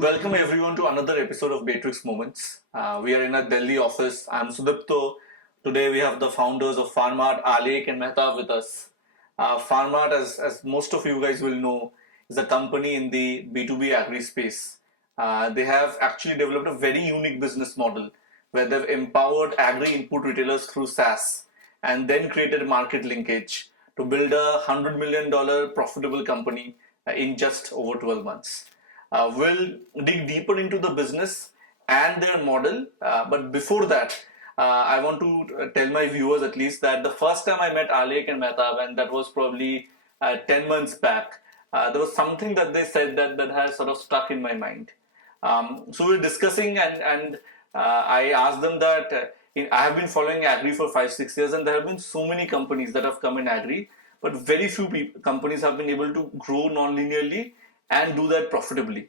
Welcome everyone to another episode of Matrix Moments. We are in a Delhi office. I'm Sudipto. Today we have the founders of FarMart, Alek and Mehta with us. FarMart, as most of you guys will know, is a company in the B2B agri space. They have actually developed a very unique business model where they've empowered agri input retailers through SaaS and then created market linkage to build $100 million profitable company in just over 12 months. We'll dig deeper into the business and their model. But before that, I want to tell my viewers at least that the first time I met Alek and Mehtab, and that was probably 10 months back, there was something that they said that has sort of stuck in my mind. So we were discussing, and I asked them that I have been following agri for 5-6 years, and there have been so many companies that have come in agri, but very few companies have been able to grow non-linearly and do that profitably.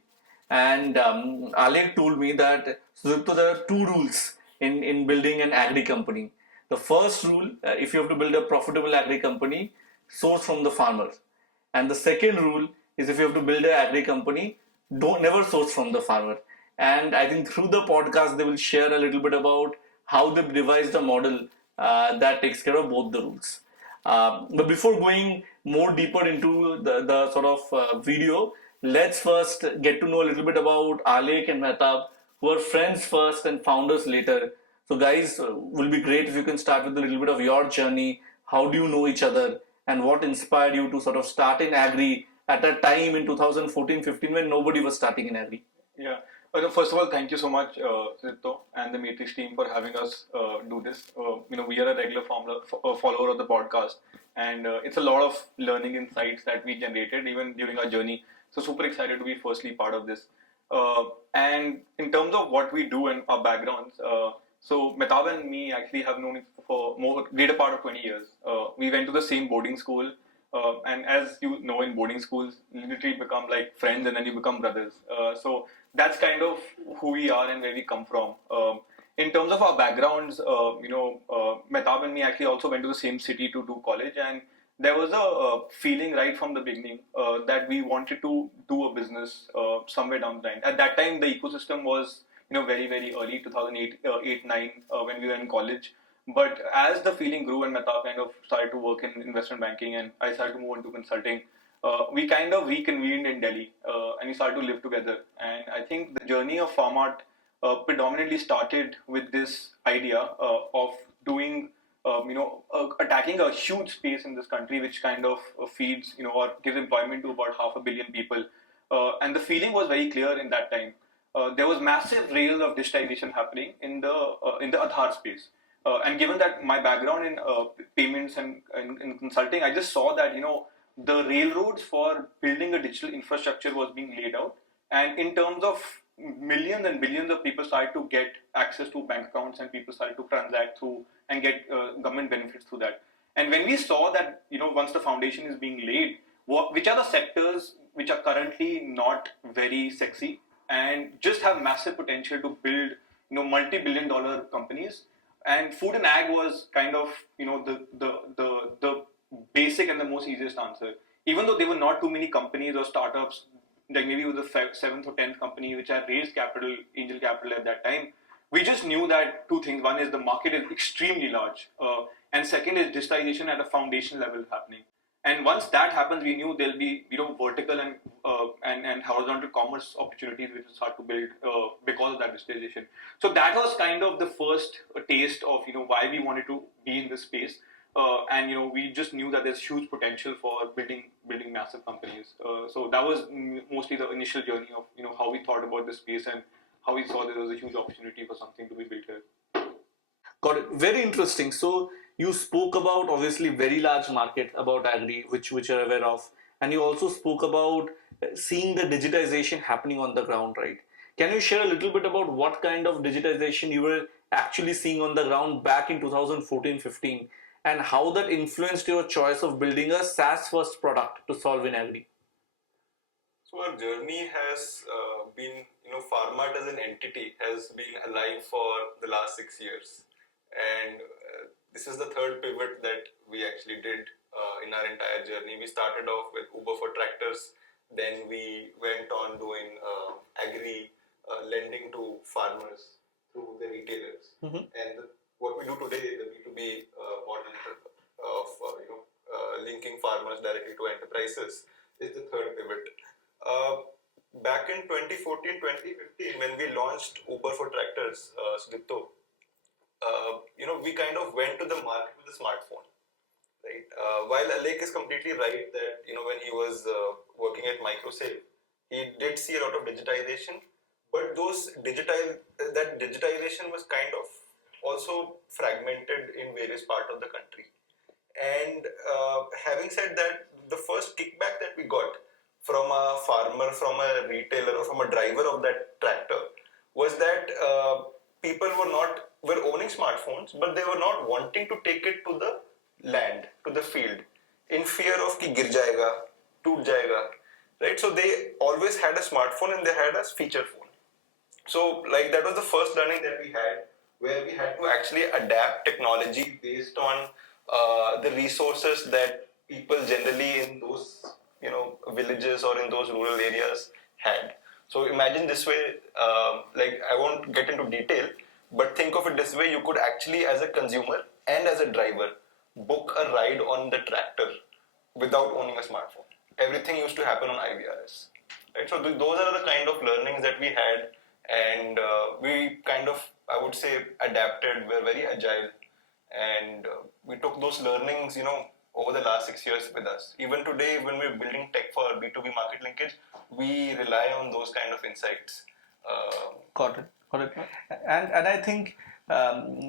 And Alek told me that so there are two rules in building an agri company. The first rule, if you have to build a profitable agri company, source from the farmer. And the second rule is if you have to build an agri company, don't never source from the farmer. And I think through the podcast, they will share a little bit about how they've devised a model that takes care of both the rules. But before going more deeper into the sort of video, let's first get to know a little bit about Alek and Mehtab, who are friends first and founders later. So, guys, will be great if you can start with a little bit of your journey. How do you know each other, and what inspired you to sort of start in agri at a time in 2014-15 when nobody was starting in agri? Yeah. First of all, thank you so much, Sito and the Matrix team for having us do this. We are a regular follower of the podcast, and it's a lot of learning insights that we generated even during our journey. So super excited to be firstly part of this. And in terms of what we do and our backgrounds, so Mehtab and me actually have known for greater part of 20 years. We went to the same boarding school. And as you know, in boarding schools, you literally become like friends and then you become brothers. So that's kind of who we are and where we come from. In terms of our backgrounds, Mehtab and me actually also went to the same city to do college, and there was a feeling right from the beginning that we wanted to do a business somewhere down the line. At that time, the ecosystem was very, very early, 2008, 9, when we were in college. But as the feeling grew and Mehtab kind of started to work in investment banking and I started to move into consulting, we kind of reconvened in Delhi and we started to live together. And I think the journey of FarMart predominantly started with this idea of doing, attacking a huge space in this country, which kind of feeds, or gives employment to about 500 million people. And the feeling was very clear in that time. There was massive rail of digitization happening in the Aadhaar space. And given that my background in payments and in consulting, I just saw that, the railroads for building a digital infrastructure was being laid out. And in terms of millions and billions of people started to get access to bank accounts and people started to transact through and get government benefits through that. And when we saw that, once the foundation is being laid, which are the sectors which are currently not very sexy and just have massive potential to build, multi-billion-dollar companies. And food and ag was kind of, the basic and the most easiest answer. Even though there were not too many companies or startups, like maybe it was the 7th or 10th company which had raised capital, angel capital at that time, we just knew that two things. One is the market is extremely large. And second is digitization at a foundation level happening. And once that happens, we knew there'll be, vertical and horizontal commerce opportunities which will start to build because of that digitization. So that was kind of the first taste of, why we wanted to be in this space. And, we just knew that there's huge potential for building massive companies. So that was mostly the initial journey of, how we thought about this space and how we saw there was a huge opportunity for something to be built here. Got it. Very interesting. So you spoke about obviously very large market about agri, which you're aware of, and you also spoke about seeing the digitization happening on the ground, right? Can you share a little bit about what kind of digitization you were actually seeing on the ground back in 2014-15, and how that influenced your choice of building a SaaS first product to solve in agri? So our journey has been, FarMart as an entity has been alive for the last 6 years. And this is the third pivot that we actually did in our entire journey. We started off with Uber for tractors, Then we went on doing agri lending to farmers through the retailers. And what we do today, the B2B model of linking farmers directly to enterprises, is the third pivot. Back in 2014, 2015, when we launched Uber for tractors, Sudipto, we kind of went to the market with a smartphone, right? While Alek is completely right that when he was working at Microsave, he did see a lot of digitization, but that digitization was kind of also fragmented in various parts of the country. And having said that, the first kickback that we got from a farmer, from a retailer, or from a driver of that tractor was that people were owning smartphones, but they were not wanting to take it to the land, to the field, in fear of ki gir jayega, toot jayega, right? So they always had a smartphone and they had a feature phone. So like that was the first learning that we had, where we had to actually adapt technology based on the resources that people generally in those villages or in those rural areas had. So imagine this way, like I won't get into detail, but think of it this way: you could actually, as a consumer and as a driver, book a ride on the tractor without owning a smartphone. Everything used to happen on IVRS. Right? So those are the kind of learnings that we had, and we kind of, I would say, adapted. We're very agile, and we took those learnings, over the last 6 years with us. Even today, when we're building tech for B2B market linkage, we rely on those kind of insights. Got it. And I think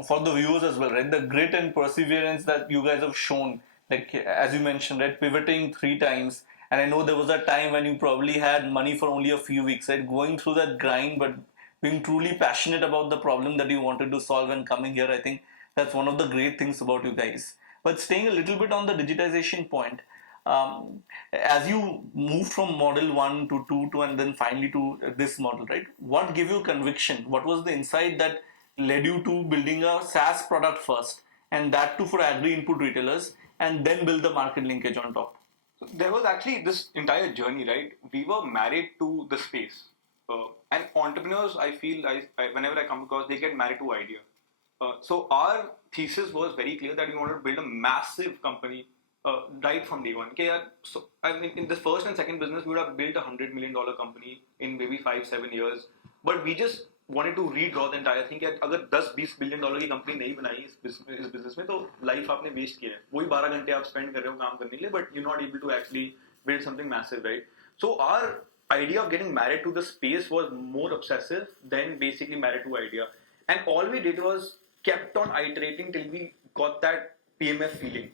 for the viewers as well, right? The grit and perseverance that you guys have shown, like as you mentioned, right? Pivoting 3 times. And I know there was a time when you probably had money for only a few weeks, right? Going through that grind, but being truly passionate about the problem that you wanted to solve and coming here, I think that's one of the great things about you guys. But staying a little bit on the digitization point, as you moved from model 1 to 2 to and then finally to this model, right? What gave you conviction? What was the insight that led you to building a SaaS product first, and that too for agri-input retailers, and then build the market linkage on top? So there was actually this entire journey, right? We were married to the space. And entrepreneurs, I feel, whenever I come across, they get married to idea. So our thesis was very clear that we wanted to build a massive company right from day one. Okay, so I mean, in the first and second business, we would have built $100 million company in maybe 5-7 years. But we just wanted to redraw the entire thing. कि अगर 10-20 billion dollar की company नहीं बनाई इस business में, तो life आपने waste किया है. वही 12 घंटे आप spend कर रहे हो काम करने के लिए, but you're not able to actually build something massive, right? So our idea of getting married to the space was more obsessive than basically married to idea. And all we did was kept on iterating till we got that PMF feeling.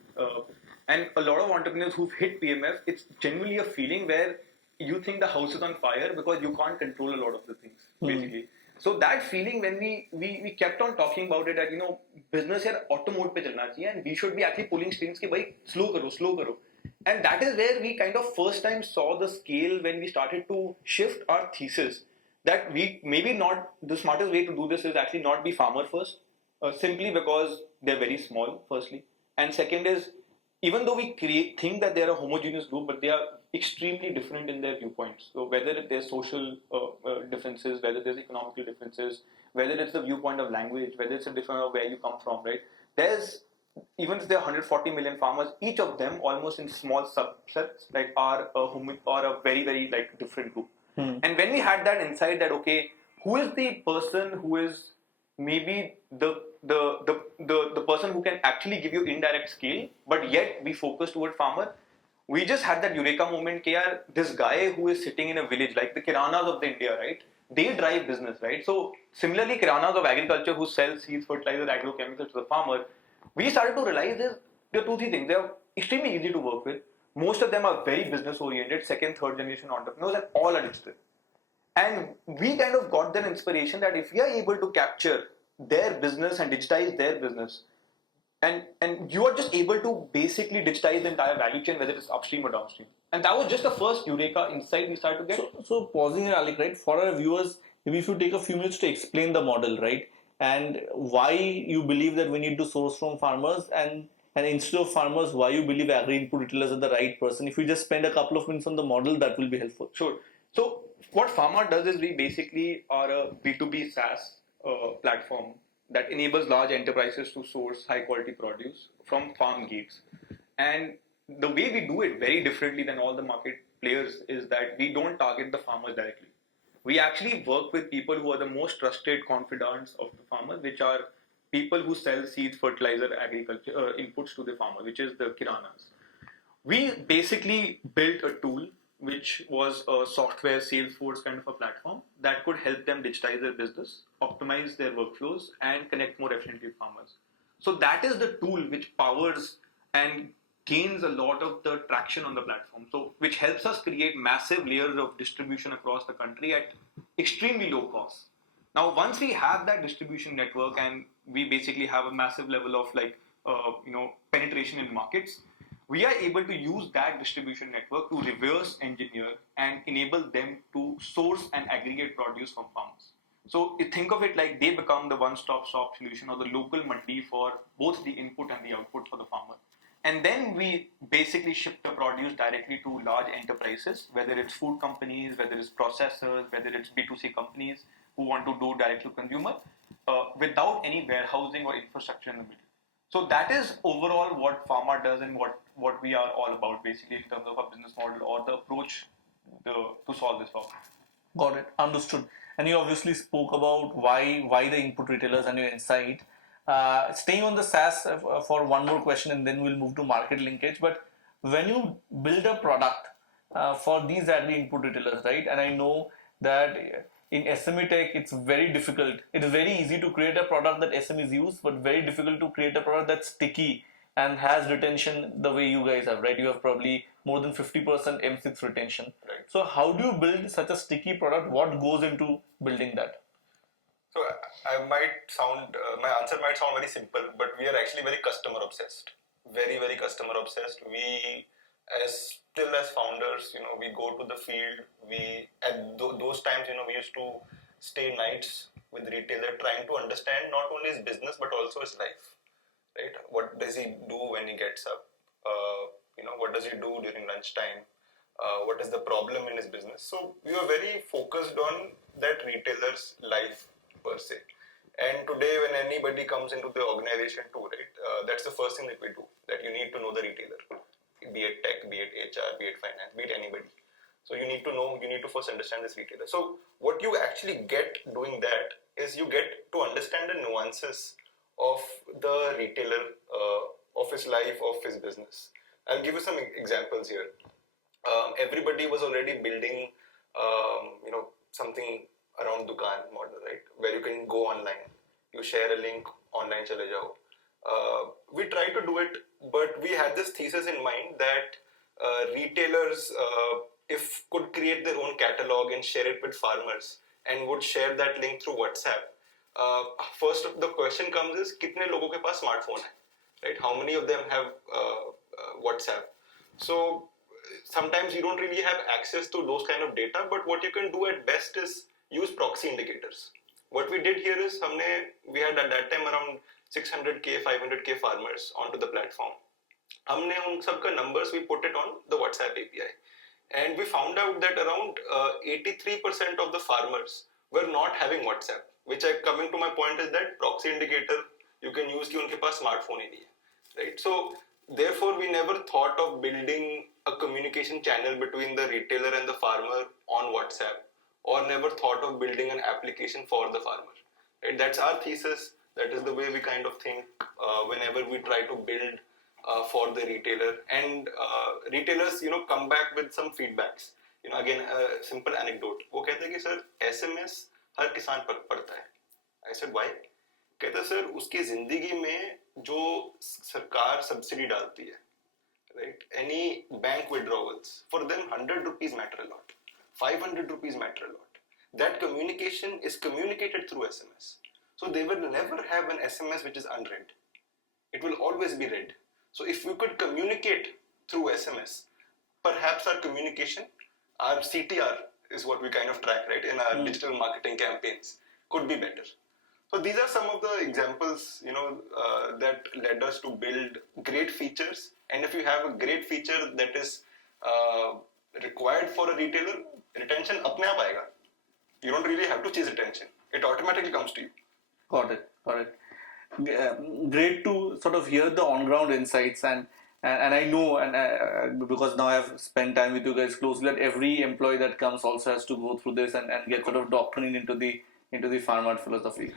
And a lot of entrepreneurs who've hit PMF, it's genuinely a feeling where you think the house is on fire because you can't control a lot of the things, basically. So that feeling, when we kept on talking about it, that business here auto mode pe chalna chahiye, and we should be actually pulling strings ki bhai slow karo. And that is where we kind of first time saw the scale, when we started to shift our thesis that we maybe not the smartest way to do this is actually not be farmer first, simply because they're very small, firstly, and second is, even though we think that they're a homogeneous group, but they are extremely different in their viewpoints. So whether there's social differences, whether there's economical differences, whether it's the viewpoint of language, whether it's a different of where you come from, right? There's, even if there are 140 million farmers, each of them almost in small subsets like are a very, very like different group. And when we had that insight that, okay, who is the person who is maybe the person who can actually give you indirect scale, but yet we focus toward farmer, we just had that eureka moment कि यार, this guy who is sitting in a village, like the kiranas of the India, right? They drive business, right? So similarly, kiranas of agriculture who sell seeds, fertilizer, agrochemicals to the farmer, we started to realize there are 2-3 things. They are extremely easy to work with. Most of them are very business oriented, second, third generation entrepreneurs, and all are digital. And we kind of got that inspiration that if we are able to capture their business and digitize their business, and you are just able to basically digitize the entire value chain, whether it's upstream or downstream. And that was just the first eureka insight we started to get. So pausing here, Alec, right? For our viewers, maybe if you take a few minutes to explain the model, right? And why you believe that we need to source from farmers, and and instead of farmers, why you believe agri-input retailers are the right person. If you just spend a couple of minutes on the model, that will be helpful. Sure. So what FarMart does is we basically are a B2B SaaS platform that enables large enterprises to source high quality produce from farm gates. And the way we do it very differently than all the market players is that we don't target the farmers directly. We actually work with people who are the most trusted confidants of the farmers, which are people who sell seeds, fertilizer, agriculture inputs to the farmer, which is the kiranas. We basically built a tool which was a software Salesforce kind of a platform that could help them digitize their business, optimize their workflows, and connect more efficiently with farmers. So that is the tool which powers and gains a lot of the traction on the platform. So which helps us create massive layers of distribution across the country at extremely low cost. Now, once we have that distribution network and we basically have a massive level of penetration in markets, we are able to use that distribution network to reverse engineer and enable them to source and aggregate produce from farmers. So think of it like they become the one-stop shop solution or the local mandi for both the input and the output for the farmer. And then we basically ship the produce directly to large enterprises, whether it's food companies, whether it's processors, whether it's B2C companies who want to do direct to consumer without any warehousing or infrastructure in the middle. So that is overall what FarMart does and what we are all about basically in terms of our business model or the approach to solve this problem. Got it. Understood. And you obviously spoke about why the input retailers and your insight. Staying on the SaaS for one more question, and then we'll move to market linkage. But when you build a product for these agri-input retailers, right? And I know that in SME tech, it's very difficult. It's very easy to create a product that SMEs use, but very difficult to create a product that's sticky and has retention the way you guys have, right? You have probably more than 50% M6 retention. Right. So how do you build such a sticky product? What goes into building that? So I might sound, my answer might sound very simple, but we are actually very customer obsessed. Very, very customer obsessed. We, as founders, we go to the field. We at those times, we used to stay nights with retailer, trying to understand not only his business but also his life. Right? What does he do when he gets up? What does he do during lunchtime? What is the problem in his business? So we were very focused on that retailer's life per se. And today, when anybody comes into the organization too, right, that's the first thing that we do. That you need to know the retailer, be it tech, be it HR, be it finance, be it anybody. So you need to first understand this retailer. So what you actually get doing that is you get to understand the nuances of the retailer, of his life, of his business. I'll give you some examples here. Everybody was already building, something around Dukaan model, right? Where you can go online, you share a link, online chale jao. We tried to do it, but we had this thesis in mind that retailers, if could create their own catalog and share it with farmers and would share that link through WhatsApp. First, the question comes is, कितने लोगों के पास smartphone है, right? How many of them have WhatsApp? So sometimes you don't really have access to those kind of data, but what you can do at best is use proxy indicators. What we did here is we had at that time around 600k, 500k farmers onto the platform. हमने उन सबका numbers we put it on the WhatsApp API, and we found out that around 83% of the farmers were not having WhatsApp. Which coming to my point is that proxy indicator you can use कि उनके पास smartphone ही नहीं है, right? So therefore we never thought of building a communication channel between the retailer and the farmer on WhatsApp, or never thought of building an application for the farmer. Right? That's our thesis. That is the way we kind of think whenever we try to build for the retailer. And retailers, come back with some feedbacks. Again, a simple anecdote. वो कहते हैं कि sir SMS हर किसान पढ़ता है. I said why? कहते sir उसकी जिंदगी में जो सरकार सब्सिडी डालती है, right? Any bank withdrawals, for them 100 rupees matter a lot. 500 rupees matter a lot. That communication is communicated through SMS. So they will never have an SMS which is unread. It will always be read. So if we could communicate through SMS, perhaps our communication, our CTR is what we kind of track, right, in our digital marketing campaigns, could be better. So these are some of the examples, that led us to build great features. And if you have a great feature that is required for a retailer, retention apne aap aayega. You don't really have to chase attention. It automatically comes to you. Got it. Great to sort of hear the on-ground insights, and I know, and because now I've spent time with you guys closely, that every employee that comes also has to go through this and get sort of doctrinated into the FarMart philosophy.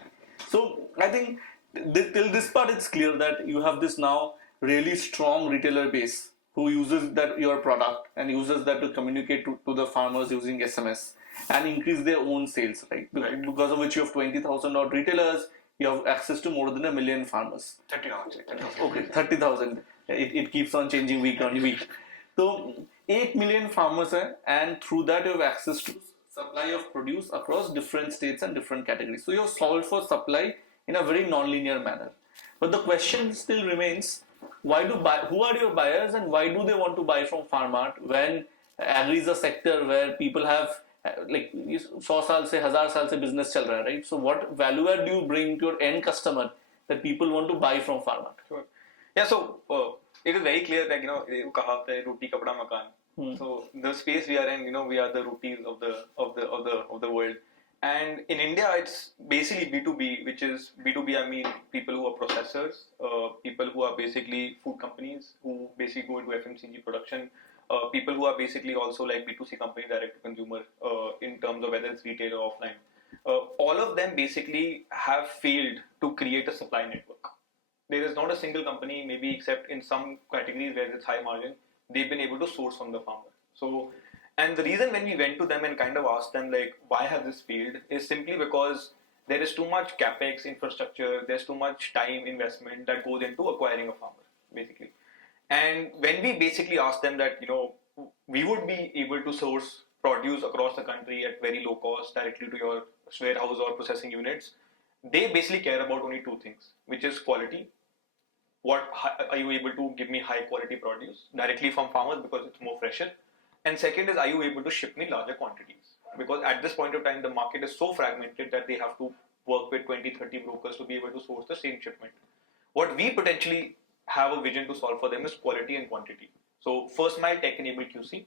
So I think till this part it's clear that you have this now really strong retailer base who uses that your product and uses that to communicate to the farmers using SMS and increase their own sales, right? Because of which you have 20,000 odd retailers, you have access to more than 1 million farmers. 30,000. Okay, 30,000. It keeps on changing week on week. So 8 million farmers hai, and through that you have access to supply of produce across different states and different categories. So you have solved for supply in a very non-linear manner. But the question still remains, who are your buyers and why do they want to buy from FarMart when agri is a sector where people have like 100 साल से 1000 साल से business चल रहा है, right? So what value add do you bring to your end customer that people want to buy from FarMart? Sure. Yeah, so it is very clear that कहावत है रोटी कपड़ा मकान. So the space we are in, we are the rupees of the world. And in India, it's basically B2B, which is B2B. I mean, people who are processors, people who are basically food companies who basically go into FMCG production, people who are basically also like B2C company, direct to consumer, in terms of whether it's retail or offline. All of them basically have failed to create a supply network. There is not a single company, maybe except in some categories where it's high margin, they've been able to source from the farmer. So, and the reason when we went to them and kind of asked them like, why has this failed, is simply because there is too much capex infrastructure, there's too much time investment that goes into acquiring a farmer, basically. And when we basically asked them that, we would be able to source produce across the country at very low cost directly to your warehouse or processing units, they basically care about only two things, which is quality. What are you able to give me high quality produce directly from farmers because it's more fresher? And second is, are you able to ship me larger quantities? Because at this point of time, the market is so fragmented that they have to work with 20, 30 brokers to be able to source the same shipment. What we potentially have a vision to solve for them is quality and quantity. So first mile tech enabled QC,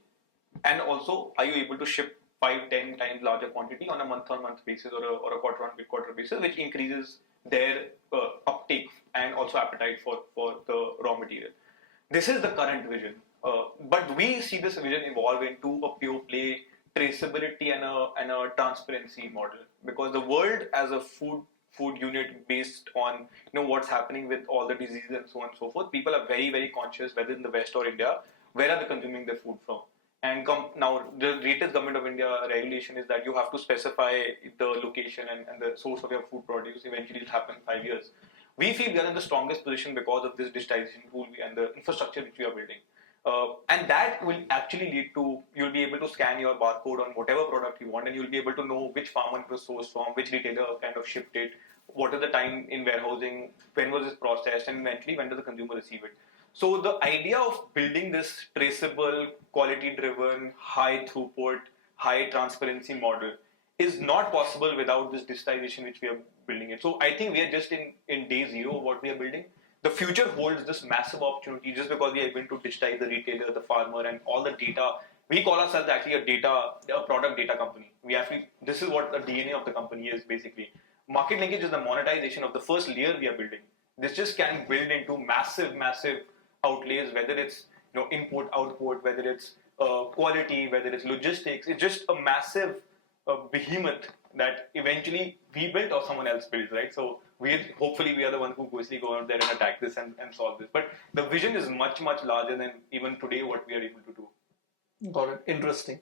and also are you able to ship 5-10 times larger quantity on a month-on-month basis or a quarter-on-quarter basis, which increases their uptake and also appetite for the raw material. This is the current vision. But we see this vision evolve into a pure play traceability and a transparency model, because the world as a food unit based on what's happening with all the diseases and so on and so forth, people are very, very conscious whether in the West or India, where are they consuming their food from. And now the latest government of India regulation is that you have to specify the location and the source of your food produce. Eventually it'll happen in 5 years. We feel we are in the strongest position because of this digitization tool and the infrastructure which we are building. And that will actually lead to, you'll be able to scan your barcode on whatever product you want, and you'll be able to know which farmer it was sourced from, which retailer kind of shipped it, what is the time in warehousing, when was this processed, and eventually when does the consumer receive it. So the idea of building this traceable, quality-driven, high throughput, high transparency model is not possible without this digitization which we are building it. So I think we are just in day zero of what we are building. The future holds this massive opportunity just because we are able to digitize the retailer, the farmer, and all the data. We call ourselves actually a product data company. This is what the DNA of the company is basically. Market linkage is the monetization of the first layer we are building. This just can build into massive outlays, whether it's input, output, whether it's quality, whether it's logistics. It's just a massive behemoth that eventually we built or someone else builds, right? So hopefully we are the one who basically go out there and attack this and solve this. But the vision is much larger than even today what we are able to do. Got it. Interesting.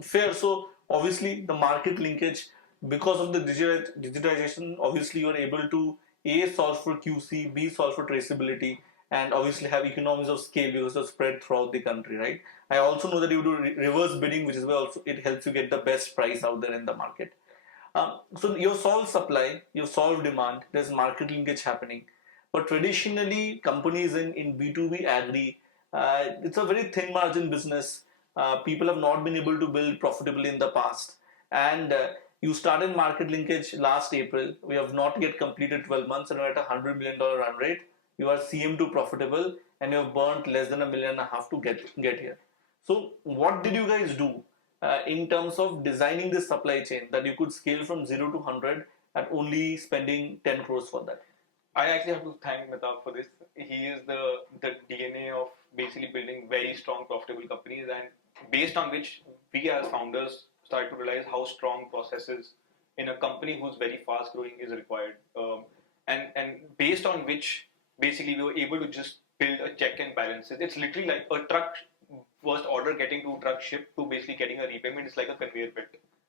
Fair. So obviously the market linkage, because of the digitization, obviously you are able to A, solve for QC, B, solve for traceability, and obviously have economies of scale because of spread throughout the country, right? I also know that you do reverse bidding, which is where also it helps you get the best price out there in the market. So you've solved supply, you've solved demand, there's market linkage happening. But traditionally, companies in B2B agri, it's a very thin margin business. People have not been able to build profitably in the past. And You started market linkage last April. We have not yet completed 12 months and we're at $100 million run rate. You are CM2 profitable and you have burnt less than $1.5 million to get here. So what did you guys do in terms of designing this supply chain that you could scale from 0 to 100 and only spending 10 crores for that? I actually have to thank Mehtab for this. He is the DNA of basically building very strong, profitable companies, and based on which we as founders start to realize how strong processes in a company who's very fast growing is required. And based on which basically we were able to just build a check and balances. It's literally like a truck first order getting to truck shipped to basically getting a repayment. It's like a conveyor belt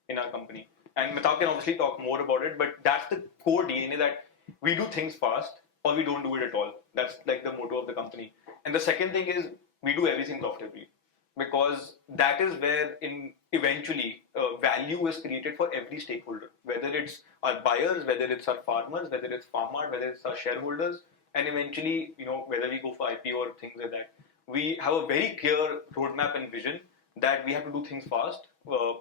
in our company. And Mehtab can obviously talk more about it, but that's the core DNA, that we do things fast or we don't do it at all. That's like the motto of the company. And the second thing is we do everything profitably, because that is where eventually value is created for every stakeholder, whether it's our buyers, whether it's our farmers, whether it's FarMart, whether it's our shareholders, and eventually, whether we go for IPO or things like that. We have a very clear roadmap and vision that we have to do things fast.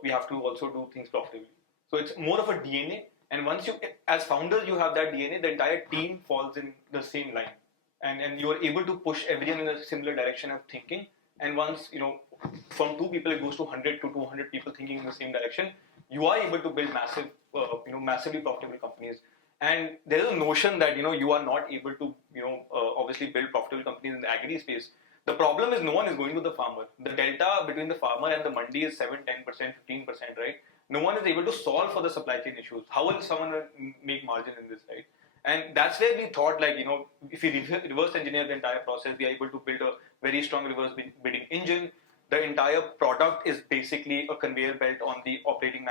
We have to also do things profitably. So it's more of a DNA. And once you, as founders, you have that DNA, the entire team falls in the same line. And you are able to push everyone in a similar direction of thinking. And once, from 2 people, it goes to 100 to 200 people thinking in the same direction, you are able to build massive, massively profitable companies. And there is a notion that, you are not able to, obviously build profitable companies in the agri space. The problem is no one is going to the farmer. The delta between the farmer and the mandi is 7, 10%, 15%, right? No one is able to solve for the supply chain issues. How will someone make margin in this, right? And that's where we thought, like, if we reverse engineer the entire process, we are able to build a very strong reverse bidding engine. The entire product is basically a conveyor belt on the operating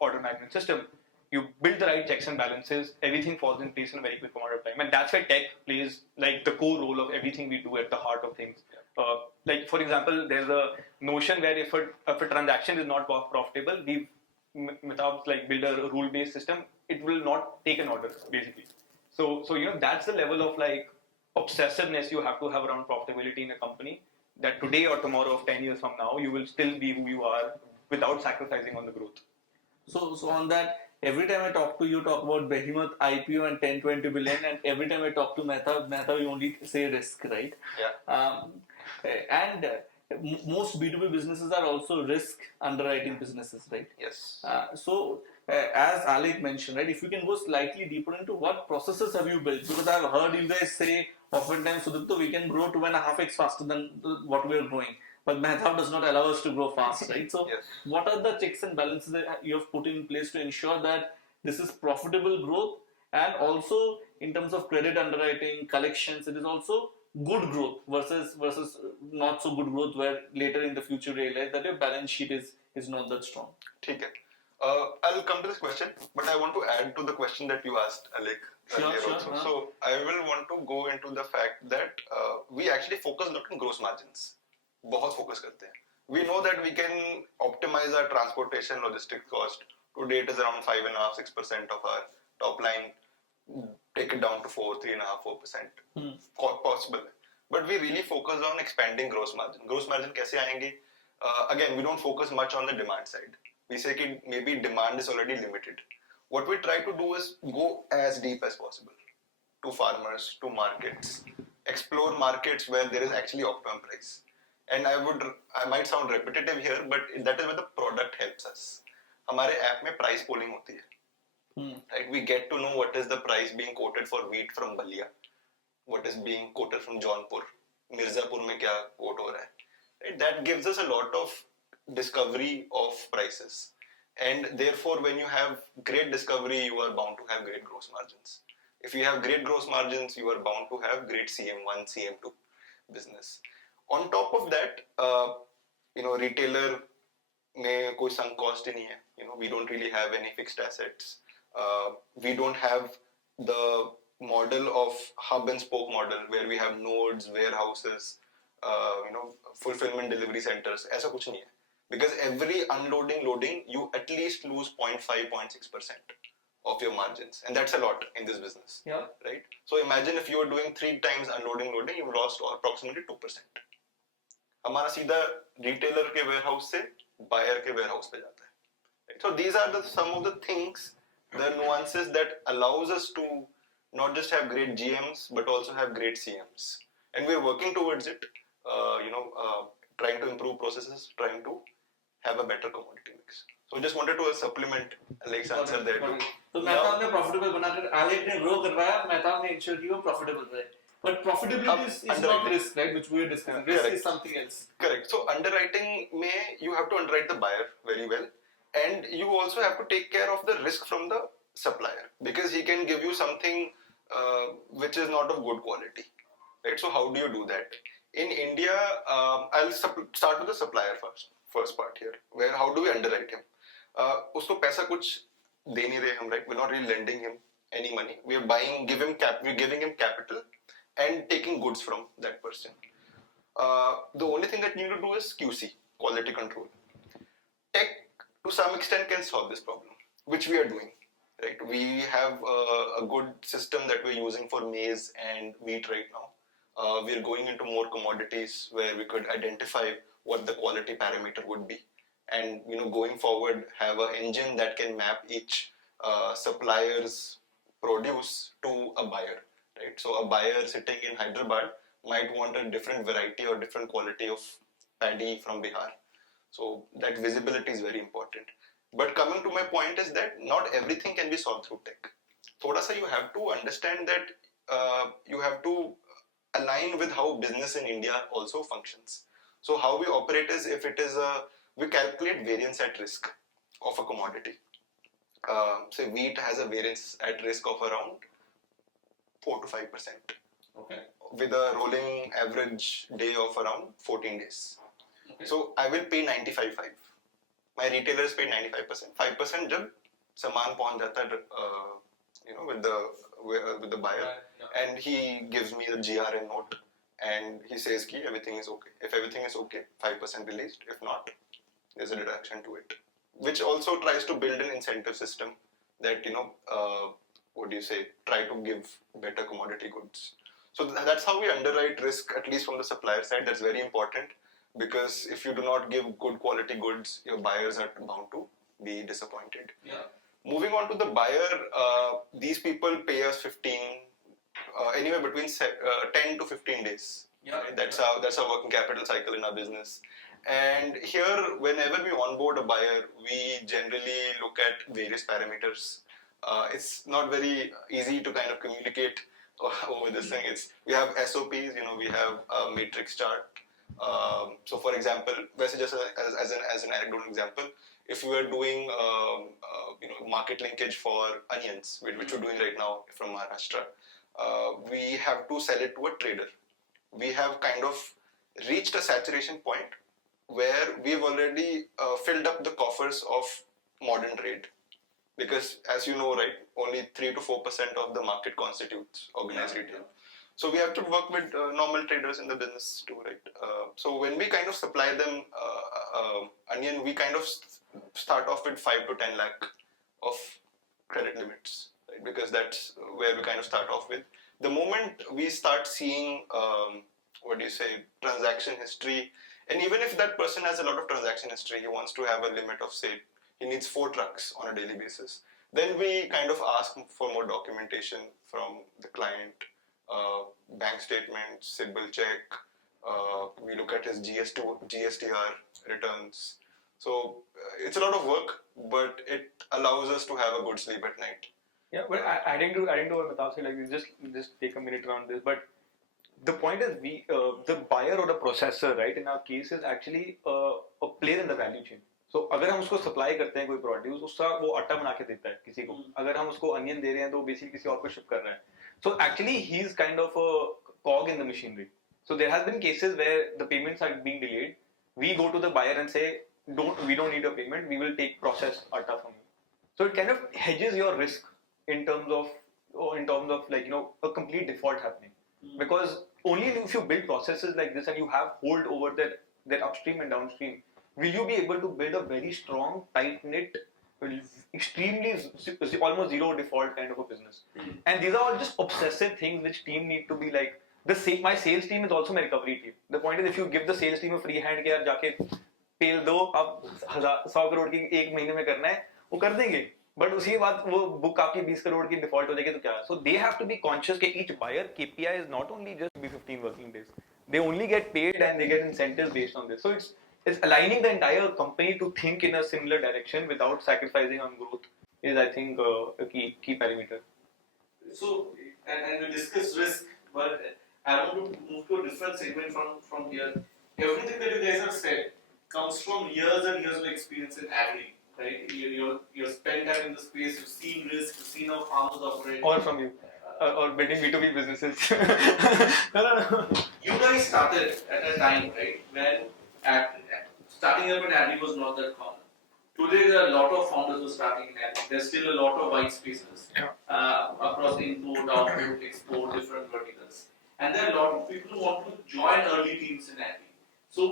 order management system. You build the right checks and balances, everything falls in place in a very quick amount of time. And that's where tech plays like the core role of everything we do at the heart of things. Like, for example, there's a notion where if a transaction is not profitable, we without like build a rule-based system, it will not take an order, basically. So that's the level of like obsessiveness you have to have around profitability in a company, that today or tomorrow of 10 years from now, you will still be who you are without sacrificing on the growth. So on that, every time I talk to you, talk about behemoth IPO and 10-20 billion, and every time I talk to Mehta, you only say risk, right? Yeah. And most B2B businesses are also risk underwriting businesses, right? Yes. So as Alec mentioned, right, if you can go slightly deeper into what processes have you built, because I've heard you guys say oftentimes, Sudipto, we can grow 2.5x faster than what we are growing. But Mehtab does not allow us to grow fast, right? So Yes. what are the checks and balances that you have put in place to ensure that this is profitable growth, and also in terms of credit underwriting, collections, it is also good growth versus not so good growth, where later in the future realize that your balance sheet is not that strong? Okay. I'll come to this question, but I want to add to the question that you asked, Alec, earlier also. So I will want to go into the fact that we actually focus a lot on gross margins. बहुत focus करते हैं. We know that we can optimize our transportation logistics cost. Today it is around 5.5, 6% of our top line. Take it down to 4, 3.5, 4%. Possible. But we really focus on expanding gross margin. Gross margin कैसे आएंगे? Again, we don't focus much on the demand side. We say that maybe demand is already limited. What we try to do is go as deep as possible to farmers, to markets, explore markets where there is actually optimum price. And I might sound repetitive here, but that is where the product helps us. हमारे app में price polling होती है. Right? We get to know what is the price being quoted for wheat from Balia, what is being quoted from Jaunpur, Mirzapur में क्या quote हो रहा है. Right? That gives us a lot of discovery of prices. And therefore, when you have great discovery, you are bound to have great gross margins. If you have great gross margins, you are bound to have great CM1, CM2 business. On top of that, retailer में कोई sunk cost ही नहीं है. We don't really have any fixed assets. We don't have the model of hub and spoke model where we have nodes, warehouses, fulfillment delivery centers. ऐसा कुछ नहीं है. Because every unloading, loading, you at least lose 0.5, 0.6% of your margins. And that's a lot in this business. Yeah. Right? So imagine if you are doing 3 times unloading, loading, you've lost approximately 2%. हमारा सीधा retailer के warehouse से buyer के warehouse पे जाता है. So these are some of the things, the nuances that allows us to not just have great GMs but also have great CMs, and we're working towards it. Trying to improve processes, trying to have a better commodity mix. So just wanted to supplement Alex's answer there too. तो मेहताब ने profitable बनाकर आलेख ने grow करवाया, मेहताब ने ensure कि वो profitable रहे. But profitability is not risk, right? Which we are discussing. Risk is something else. Correct. So underwriting you have to underwrite the buyer very well, and you also have to take care of the risk from the supplier, because he can give you something which is not of good quality, right? So how do you do that? In India, I'll start with the supplier first part here, where how do we underwrite him? उसको पैसा कुछ दे नहीं रहे हम, right? We're not really lending him any money. We're giving him capital and taking goods from that person. The only thing that you need to do is QC, quality control. Tech, to some extent, can solve this problem, which we are doing. Right? We have a good system that we're using for maize and wheat right now. We're going into more commodities where we could identify what the quality parameter would be, and going forward have an engine that can map each supplier's produce to a buyer. Right? So a buyer sitting in Hyderabad might want a different variety or different quality of paddy from Bihar. So that visibility is very important. But coming to my point is that not everything can be solved through tech. Thoda sa you have to understand that you have to align with how business in India also functions. So how we operate is, if it is we calculate variance at risk of a commodity. Say wheat has a variance at risk of around 4 to 5%. Okay. With a rolling average day of around 14 days. Okay. So I will pay 95.5. My retailers pay 95%. 5% जब सामान पहुंच जाता है, with the buyer, and he gives me the GRN note, and he says कि everything is okay. If everything is okay, 5% released. If not, there's a deduction to it, which also tries to build an incentive system that try to give better commodity goods. So that's how we underwrite risk, at least from the supplier side. That's very important, because if you do not give good quality goods, your buyers are bound to be disappointed. Yeah. Moving on to the buyer, these people pay us 15, anywhere between 10 to 15 days. Yeah. Right? That's our working capital cycle in our business. And here, whenever we onboard a buyer, we generally look at various parameters. It's not very easy to kind of communicate over this thing. We have SOPs, we have a matrix chart. So for example, just as an anecdotal example, if we are doing market linkage for onions, which we're doing right now from Maharashtra, we have to sell it to a trader. We have kind of reached a saturation point where we've already filled up the coffers of modern trade. Because as you know, right, only 3 to 4% of the market constitutes organized retail. So we have to work with normal traders in the business too, right? So when we kind of supply them onion, we kind of start off with 5 to 10 lakh of credit limits, right? Because that's where we kind of start off with. The moment we start seeing, transaction history, and even if that person has a lot of transaction history, he wants to have a limit of, say, he needs 4 trucks on a daily basis. Then we kind of ask for more documentation from the client, bank statements, CIBIL check. We look at his GSTR returns. So it's a lot of work, but it allows us to have a good sleep at night. Yeah, but adding to what Mehtab said, like just take a minute around this. But the point is, the buyer or the processor, right, in our case, is actually a player in the value chain. So अगर हम उसको supply करते हैं कोई produce, उसका वो आटा बना के देता है किसी को. अगर हम उसको अनियन दे रहे हैं तो बेसिकली किसी और को शिप कर रहे हैं. So actually he is kind of a cog in the machinery. So there has been cases where the payments are being delayed. We go to the buyer and say, we don't need a payment, we will take processed atta from you. So it kind of hedges your risk in terms of a complete default happening. Because only if you build processes like this and you have hold over that upstream and downstream, will you be able to build a very strong, tight-knit, extremely almost zero default kind of a business. And these are all just obsessive things which team need to be my sales team is also my recovery team. The point is, if you give the sales team a free hand, तेल दो, आप 100 करोड़ की एक महीने में करना है, वो कर देंगे, बट उसी बात वो बुक आपकी 20 करोड़ की डिफॉल्ट हो जाएगी तो क्या? So they have to be conscious कि each buyer KPI is not only just be 15 working days, they only get paid and they get incentives based on this. So it's aligning the entire company to think in a similar direction without sacrificing on growth is, I think, a key parameter. So, and we discussed risk, but I want to move to a different segment from here. Everything that you guys have said comes from years and years of experience in agri, right? You're spent time in the space, you've seen risk, you've seen how farmers operate. Or from you. Or building B2B businesses. No. You guys started at a time, right, when starting up in agri was not that common. Today, there are a lot of founders who are starting in agri. There's still a lot of white spaces across input, output, export, different verticals. And there are a lot of people who want to join early teams in agri. So,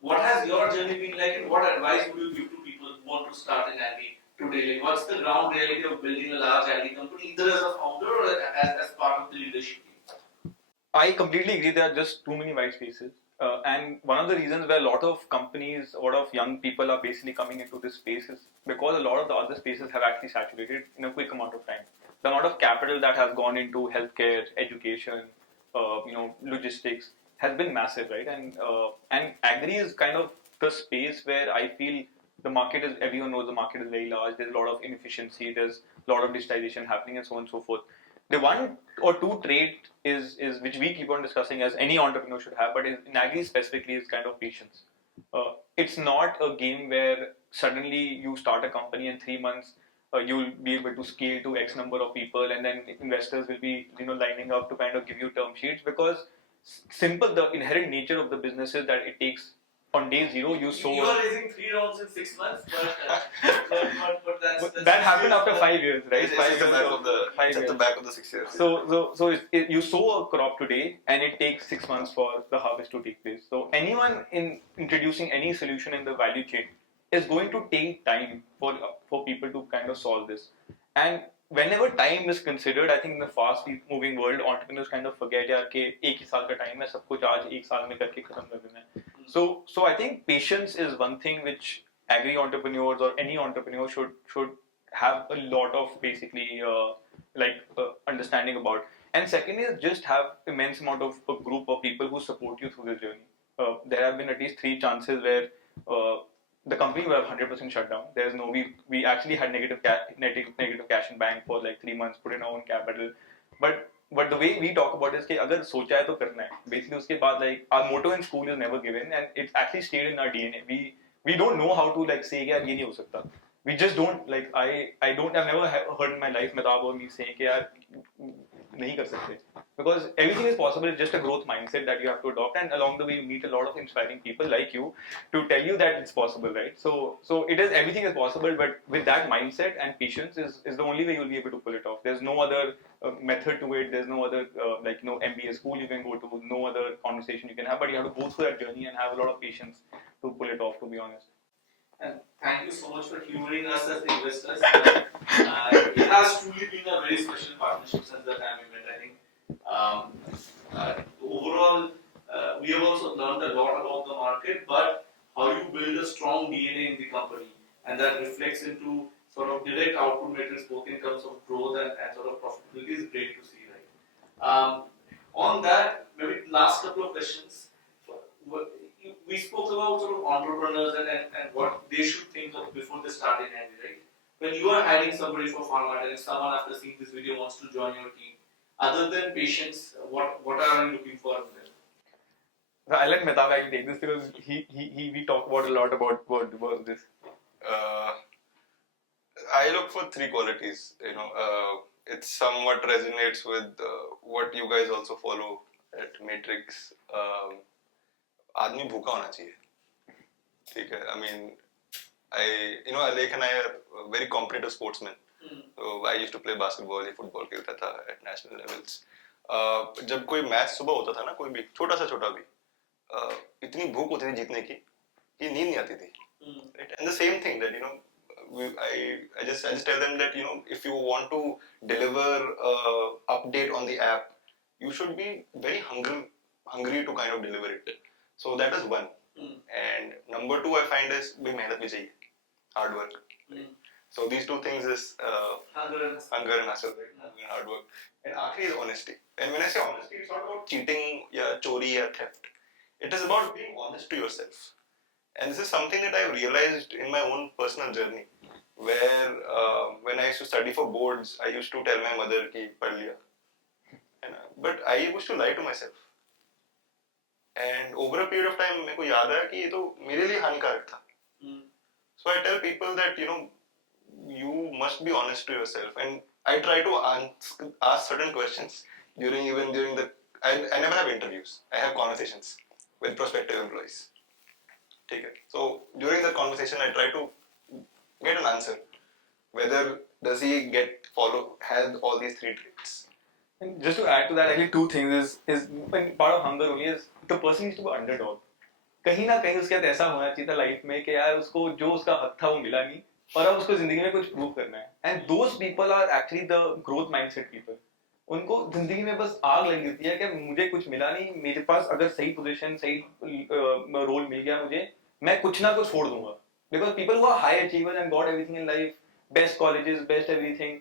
what has your journey been like, and what advice would you give to people who want to start in agri today? Like, what's the ground reality of building a large agri company, either as a founder or as part of the leadership team? I completely agree. There are just too many white spaces. And one of the reasons where a lot of companies, a lot of young people are basically coming into this space is because a lot of the other spaces have actually saturated in a quick amount of time. The amount of capital that has gone into healthcare, education, logistics has been massive, right? And agri is kind of the space where I feel the market is, everyone knows the market is very large. There's a lot of inefficiency. There's a lot of digitization happening, and so on and so forth. The one or two trait is which we keep on discussing as any entrepreneur should have, but in agri specifically is kind of patience. It's not a game where suddenly you start a company in 3 months you'll be able to scale to X number of people, and then investors will be lining up to kind of give you term sheets, because simple the inherent nature of the business is that it takes on day zero you sow. You are raising 3 rounds in 6 months, but that's that happened after 5 years, right? It's 5 at the years back of- of the, five it's at years. the back of the 6 years. So you sow a crop today, and it takes 6 months for the harvest to take place. So anyone in introducing any solution in the value chain is going to take time for people to kind of solve this. And whenever time is considered, I think in the fast moving world, entrepreneurs kind of forget यार कि एक ही साल का time है, सब कुछ आज एक साल में करके खत्म कर देना है. So I think patience is one thing which agri entrepreneurs or any entrepreneur should have a lot of basically understanding about. And second is just have immense amount of a group of people who support you through this journey. There have been at least 3 chances where the company will have 100% shut down. There's no, we actually had negative cash in bank for like 3 months, put in our own capital. But the way we talk about it is कि अगर सोचा है तो करना है. Basically उसके बाद like our motto in school is never give in, and it's actually stayed in our DNA. We don't know how to like say यार ये नहीं हो सकता. We just don't like I've never heard in my life Mehtab or me saying कि यार नहीं कर सकते, because everything is possible. It's just a growth mindset that you have to adopt, and along the way you meet a lot of inspiring people like you to tell you that it's possible, right? So it is, everything is possible, but with that mindset and patience is the only way you'll be able to pull it off. There's no other method to it. There's no other MBA school you can go to, no other conversation you can have, but you have to go through that journey and have a lot of patience to pull it off, to be honest. And thank you so much for humoring us as investors. It has truly been a very special partnership since the time we met. I think overall, we have also learned a lot about the market, but how you build a strong DNA in the company, and that reflects into sort of direct output metrics, both in terms of growth and sort of profitability, is great to see, right? On that, maybe last couple of questions. We spoke about sort of entrepreneurs and what they should think of before they start in agri, right? When you are hiring somebody for FarMart, and if someone after seeing this video wants to join your team, other than patience, what are you looking for in them? I let Mehtab actually take this, because we talk about a lot about this. I look for 3 qualities. It somewhat resonates with what you guys also follow at Matrix. आदमी भूखा होना चाहिए, ठीक है? I mean, Alek and I are very competitive sportsmen. So I used to play basketball, football खेलता था at national levels. जब कोई मैच सुबह होता था ना, कोई भी छोटा भी, इतनी भूख होती थी जीतने की कि नींद नहीं आती थी. Right? And the same thing that I just tell them that if you want to deliver update on the app, you should be very hungry to kind of deliver it. So that is one. And number two, I find is bhi mehnat bhi chahiye, hard work. So these two things is hunger and hustle, right? Hunger and hard work. And आखिरी is honesty. And when I say honesty, it's not about cheating, या चोरी या theft. It is about being honest to yourself. And this is something that I've realized in my own personal journey, where when I used to study for boards, I used to tell my mother कि पढ़ लिया, but I used to lie to myself. And over a period of time, मेरे को याद आया कि ये तो मेरे लिए हानिकारक था. So I tell people that you must be honest to yourself, and I try to ask certain questions during the. I never have interviews. I have conversations with prospective employees. Okay. So during that conversation, I try to get an answer. Whether does he has all these three traits. And just to add to that, actually two things is part of hunger only is the person needs to be underdog. कहीं ना कहीं उसके साथ ऐसा होना चाहिए था life में कि यार उसको जो उसका हक था वो मिला नहीं और अब उसको जिंदगी में कुछ प्रूव करना है. And those people are actually the growth mindset people. उनको जिंदगी में बस आग लगी होती है कि मुझे कुछ मिला नहीं, मेरे पास अगर सही पोजीशन सही रोल मिल गया मुझे, मैं कुछ ना कुछ छोड़ दूंगा. Because people who are high achievers and got everything in life, best colleges, best everything,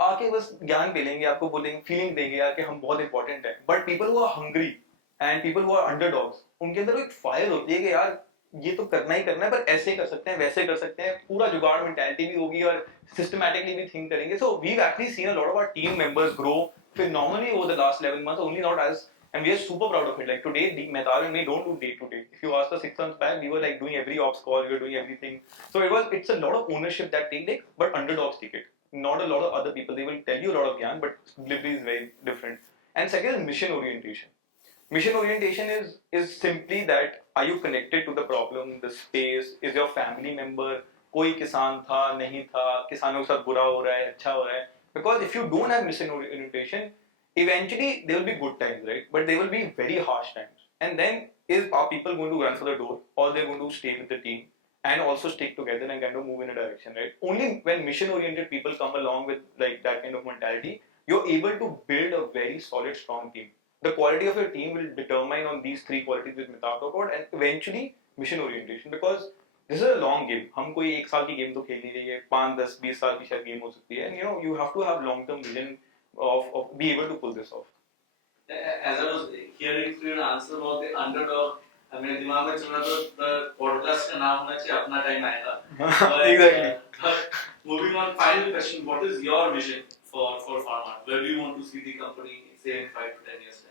आके बस ज्ञान पेलेंगे, आपको बोलेंगे, फीलिंग देंगे यार कि हम बहुत इंपॉर्टेंट है. But people who are hungry and people who are underdogs, उनके अंदर एक फायर होती है कि यार ये तो करना ही करना है, पर ऐसे कर सकते हैं, वैसे कर सकते हैं, पूरा जुगाड़ मेंटालिटी भी होगी और सिस्टमैटिकली भी थिंक करेंगे. So we have actually seen a lot of our team members grow phenomenally over the last 11 months, only not as, and we are super proud of it. Like today, Mehtab and me don't do day to day. If you ask us 6 months back, we were like doing every ops call, we were doing everything. So it's a lot of ownership that take, but underdogs take it. Not a lot of other people. They will tell you a lot of gyan, but delivery is very different. And second is mission orientation. Mission orientation is simply that are you connected to the problem, the space, is your family member, कोई किसान था, नहीं था, किसानों के साथ बुरा हो रहा है, अच्छा हो रहा है. Because if you don't have mission orientation, eventually there will be good times, right? But there will be very harsh times. And then are people going to run for the door, or they're going to stay with the team and also stick together and kind of move in a direction, right? Only when mission-oriented people come along with like that kind of mentality, you're able to build a very solid, strong team. The quality of your team will determine on these three qualities which Mithaq talked about, and eventually mission orientation, because this is a long game. हम कोई एक साल की game तो खेल नहीं रही है, 5, 10, 20 साल की शायद गेम हो सकती है. And you have to have long-term vision of be able to pull this off. As I was hearing through your answer about the underdog, मेरे दिमाग में चल रहा था the podcast का नाम होना चाहिए अपना टाइम आएगा. Exactly. Moving on, final question: what is your vision for FarMart? Where do you want to see the company say in 5 to 10 years time?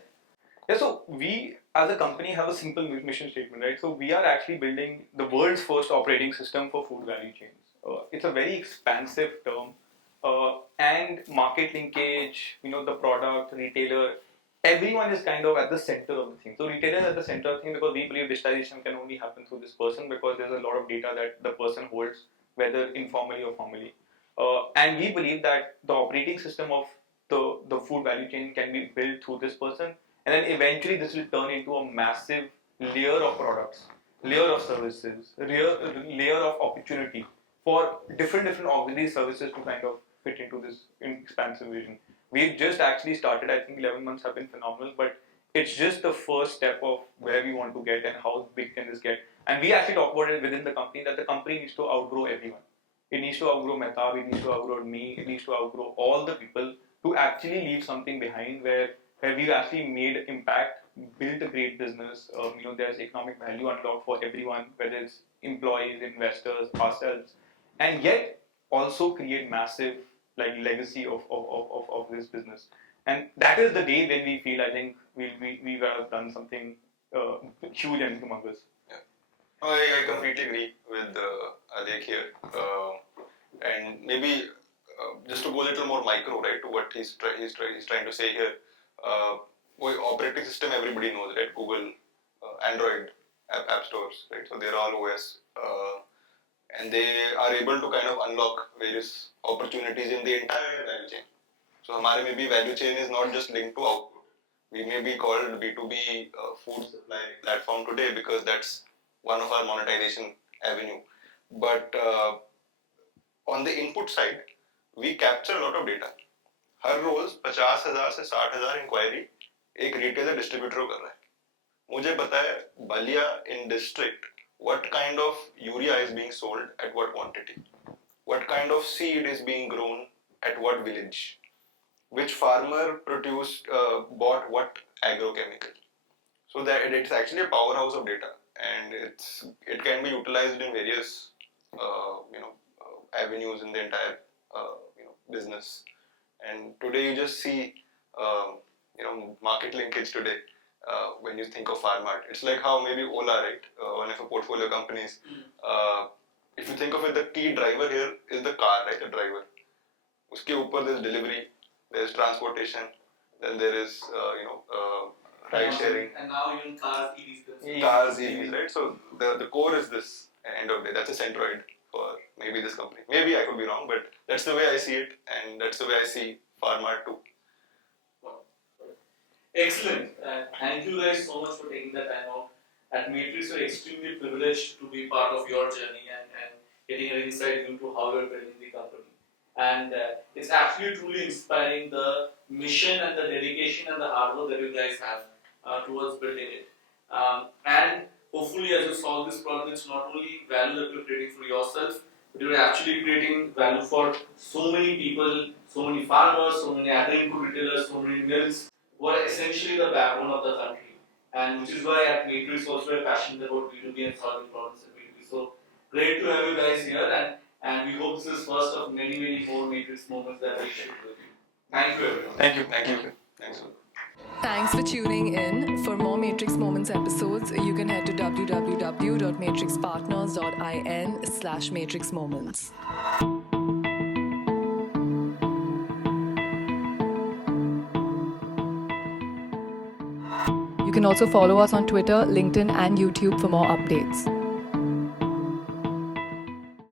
Yeah, so we as a company have a simple mission statement, right? So we are actually building the world's first operating system for food value chains. It's a very expansive term, and market linkage, the product, retailer, everyone is kind of at the center of the thing. So retailer is at the center of the thing because we believe digitalization can only happen through this person, because there's a lot of data that the person holds, whether informally or formally. And we believe that the operating system of the food value chain can be built through this person, and then eventually this will turn into a massive layer of products, layer of services, layer of opportunity for different auxiliary services to kind of fit into this expansive vision. We've just actually started. I think 11 months have been phenomenal, but it's just the first step of where we want to get and how big can this get. And we actually talk about it within the company, that the company needs to outgrow everyone. It needs to outgrow Mehtab, it needs to outgrow me, it needs to outgrow all the people to actually leave something behind where we've actually made impact, built a great business. There's economic value unlocked for everyone, whether it's employees, investors, ourselves, and yet also create massive like legacy of this business. And that is the day when we feel, I think, we have done something huge and humongous. Yeah. I completely agree with Alek here. And maybe just to go a little more micro, right, to what he's trying to say here. Operating system everybody knows, right? Google, Android, app stores, right? So they're all OS, and they are able to kind of unlock various opportunities in the entire value chain. So हमारे में भी value chain is not just linked to output. We may be called B2B food supply platform today because that's one of our monetization avenue. But on the input side, we capture a lot of data. हर रोज 50,000 से 60,000 inquiry एक retailer distributor कर रहा है. मुझे पता है Balia in district what kind of urea is being sold at what quantity, what kind of seed is being grown at what village, which farmer bought what agrochemical. So that it's actually a powerhouse of data, and it can be utilized in various avenues in the entire business. And today you just see market linkage today. When you think of FarMart, it's like how maybe Ola, right? One of the portfolio companies. If you think of it, the key driver here is the car, right? The driver. Uske upar there's delivery, there's transportation, then there is ride sharing. And now even cars, EVs. Cars, EVs, right? So the core is this. End of the day, that's a centroid for maybe this company. Maybe I could be wrong, but that's the way I see it, and that's the way I see FarMart too. Excellent. Thank you guys so much for taking the time out. At Matrix, we're extremely privileged to be part of your journey and getting an insight into how you're building the company. And it's actually truly inspiring the mission and the dedication and the hard work that you guys have towards building it. And hopefully, as you solve this problem, it's not only value that you're creating for yourself, but you're actually creating value for so many people, so many farmers, so many agri-input retailers, so many mills, who are essentially the backbone of the country. And which is why at Matrix also we're passionate about B2B and solving problems in B2B. So great to have you guys here, and we hope this is first of many, many more Matrix moments that we share with you. Thank you everyone. Thank you. Thanks. Thanks for tuning in. For more Matrix Moments episodes, you can head to www.matrixpartners.in/matrixmoments. You can also follow us on Twitter, LinkedIn, and YouTube for more updates.